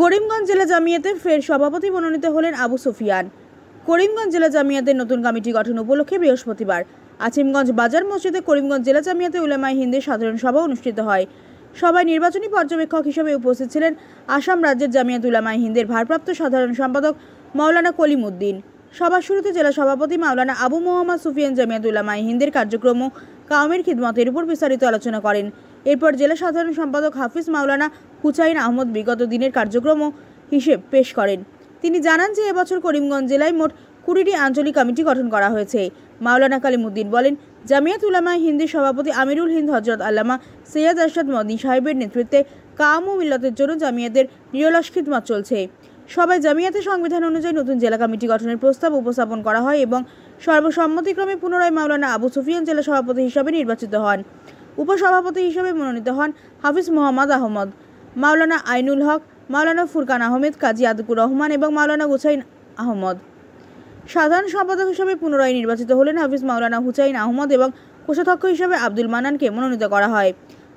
করিমগঞ্জ জেলা জামিয়াতে ফের সভাপতি মনোনীত হলেন আবু সুফিয়ান। করিমগঞ্জ জেলা জামিয়াতের নতুন কমিটি গঠন উপলক্ষে বৃহস্পতিবার আজিমগঞ্জ বাজার মসজিদে করিমগঞ্জ জেলা জামিয়াতে উলামায়ে হিন্দের সাধারণ সভা অনুষ্ঠিত হয়। সভায় নির্বাচনী পর্যবেক্ষক হিসেবে উপস্থিত ছিলেন আসাম রাজ্যের জামিয়াত উলামায়ে হিন্দের ভারপ্রাপ্ত সাধারণ সম্পাদক মাওলানা কলিম উদ্দিন। সভার শুরুতে জেলা সভাপতি মাওলানা আবু মোহাম্মদ সুফিয়ান জামিয়াত উলামায়ে হিন্দের কার্যক্রম ও কাওমের খিদমতের উপর বিস্তারিত আলোচনা করেন। এরপর জেলা সাধারণ সম্পাদক হাফিজ মাওলানা হুসাইন আহমদ বিগত দিনের কার্যক্রম হিসেব পেশ করেন। তিনি জানান যে এবছর করিমগঞ্জ জেলায় মোট 20টি আঞ্চলিক কমিটি গঠন করা হয়েছে। মাওলানা কলিম উদ্দিন বলেন, জামিয়াত উলামায়ে হিন্দের সভাপতি আমিরুল হিন্দ হযরত আল্লামা সৈয়দ আরশাদ মদনী সাহেবের নেতৃত্বে কাম ও মিল্লাতের জন্য জামিয়াতের নিরলস খিদমত চলছে। সবাই জামিয়াতের সংবিধান অনুযায়ী নতুন জেলা কমিটি গঠনের প্রস্তাব উপস্থাপন করা হয় এবং সর্বসম্মতিক্রমে পুনরায় মাওলানা আবু সুফিয়ান জেলা সভাপতি হিসাবে নির্বাচিত হন। উপসভাপতি হিসেবে মনোনীত হন হাফিজ মোহাম্মদ আহমদ, মাওলানা আইনুল হক, মাওলানা ফুরকান আহমেদ, কাজী আদকুর রহমান এবং মাওলানা হুসাইন আহমদ। সাধারণ সম্পাদক হিসেবে পুনরায় নির্বাচিত হলেন হাফিজ মাওলানা হুসাইন আহমদ এবং কোষাধ্যক্ষ হিসেবে আব্দুল মান্নানকে মনোনীত করা হয়।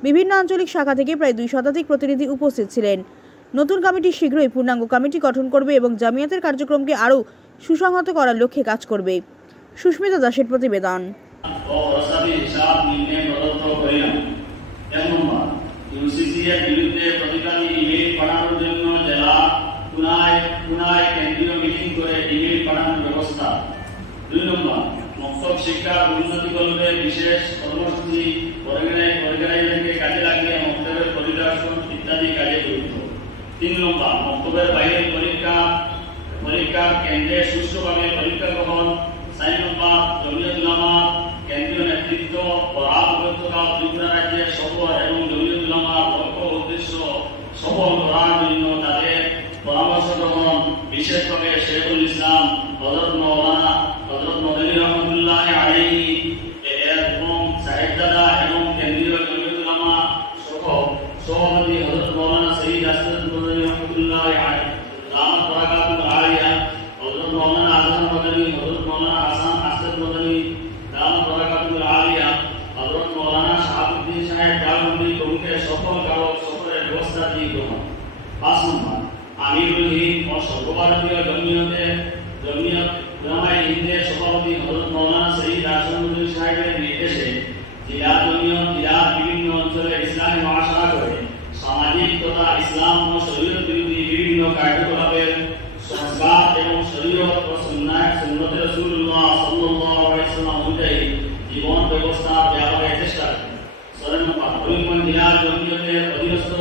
বিভিন্ন আঞ্চলিক শাখা থেকে প্রায় 2 শতাধিক প্রতিনিধি উপস্থিত ছিলেন। নতুন কমিটি শীঘ্রই পূর্ণাঙ্গ কমিটি গঠন করবে এবং জামিয়াতের কার্যক্রমকে আরও সুসংহত করার লক্ষ্যে কাজ করবে। সুস্মিতা দাসের প্রতিবেদন। ইউসিসির বিরুদ্ধে প্রতিবাদী ইমেইল পাঠানোর জন্য জেলা পুনায় কেন্দ্রীয় মিটিং করে ইমেইল পাঠানোর ব্যবস্থা। 2 নম্বর, মক্তব শিক্ষার উন্নতিকল্পে বিশেষ কর্মসূচি অর্গানাইজারকে কাজে লাগিয়ে মক্তবের পরিদর্শন ইত্যাদি কাজে গুরুত্ব। 3 নম্বর, মক্তবের বাইরের পরীক্ষা কেন্দ্রে সুষ্ঠুভাবে পরীক্ষা গ্রহণ। 4 নম্বর, জমিয়ত উলামা কেন্দ্রীয় নেতৃত্ব ও আবদ্ধতা ত্রিপুরা রাজ্যের সফল এবং জমিয়ত উলামার লক্ষ্য উদ্দেশ্য সফল করার জন্য তাদের পরামর্শ গ্রহণ, বিশেষভাবে শেখুল ইসলাম হযরত মাওলানা হযরত মদনী রহমাতুল্লাহ আলাইহি এবং সাহেবজাদা এবং কেন্দ্রীয় জমিয়ত উলামা সভাপতি হযরত মাওলানা সৈয়দ আরশাদ মদনী রহমাতুল্লাহ আলাইহি দামাত বারাকাতুল আলিয়া, হযরত মাওলানা আজম মদনী, হযরত মাওলানা হাসান আরশাদ মদনী দামাত বারাকাতুল আলিয়া, হযরত মাওলানা শাহাবুদ্দিন সাহেব দারুন্নি প্রমুখের সফল কারক সফরের ব্যবস্থা দিয়ে গ্রহণ। 5 নম্বর, আমিরুল হিন্দ ও সর্বভারতীয় জমিয়ত উলামায়ে হিন্দের সভাপতি হযরত মাওলানা সৈয়দ আরশাদ মদনী সাহেবের নির্দেশে জেলার বিভিন্ন অঞ্চলে ইসলামী মহাসভা করে সামাজিক তথা ইসলাম ও শরীয়ত বিরোধী বিভিন্ন কার্যকলাপের সংস্কার এবং শরীয়ত ও সুন্নতে রাসূলুল্লাহ সাল্লাল্লাহু আলাইহি ওয়াসাল্লাম অনুযায়ী জীবন ব্যবস্থা ব্যাপক চেষ্টা করে। 6 নম্বর, করিমগঞ্জ জেলার জমিয়তের অধীনস্থ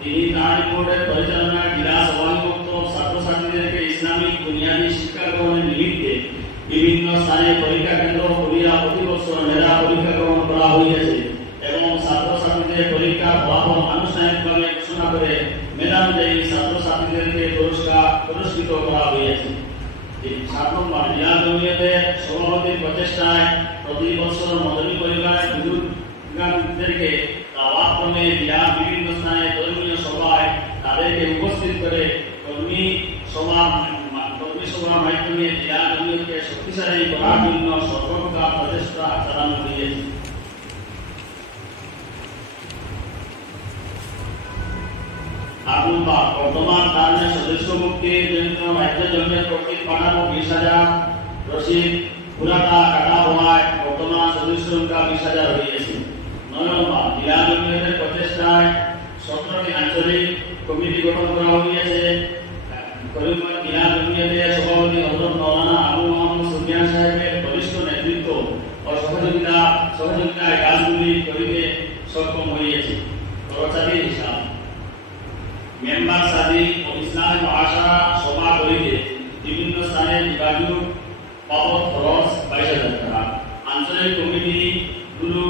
দিনী তালিম বোর্ডের পরিচালনায় জেলা সভাধিভুক্ত ছাত্রছাত্রীদেরকে ইসলামিক বুনিয়াদী শিক্ষা গ্রহণের নিমিত্তে বিভিন্ন স্থানে পরীক্ষা কেন্দ্র করিয়া প্রতি বছর মেধা পরীক্ষা গ্রহণ করা হইয়াছে এবং ছাত্রছাত্রীদের পরীক্ষার ফলাফল আনুষ্ঠানিকভাবে ঘোষণা করে মেধা অনুযায়ী ছাত্রছাত্রীদেরকে পুরস্কৃত করা হইয়াছে। 7 নম্বর, জেলা জমিয়তের সভাপতির প্রচেষ্টায় প্রতি বছর মদনী পরিবারের বুজুর্গদেরকে দাওয়াত ক্রমে জেলার বিভিন্ন স্থানে ধর্মীয় সভায় তাদেরকে উপস্থিত করে কর্মী সভার মাধ্যমে জেলা জমিয়তকে শক্তিশালী করার জন্য সর্বপ্রকার প্রচেষ্টা চালানো হয়েছে। বর্তমান কারণে সদস্য মুক্তির জন্য রাজ্য জমিয়ত কর্তৃক পাঠানো 20,000 রসিদ পুরাটা কাটা হওয়ায় বর্তমান সদস্য সংখ্যা 20,000 হয়েছে। 9 নম্বর, জেলা জমিয়তের প্রচেষ্টায় 17টি আঞ্চলিক কমিটি গঠন করা হয়েছে। করিমগঞ্জ জেলা জমিয়তের সভাপতি হযরত মাওলানা আবু মোহাম্মদ সুফিয়ান সাহেবের বলিষ্ঠ নেতৃত্ব ও সহযোগিতায় কাজগুলি করিতে সক্ষম হয়েছে। খরচাদি হিসাব, মেম্বার সাদি ও ইসলামী মহাসভা সভা করিতে বিভিন্ন স্থানে যোগাযোগ বাবদ খরচ 22,000 টাকা। আঞ্চলিক কমিটিগুলো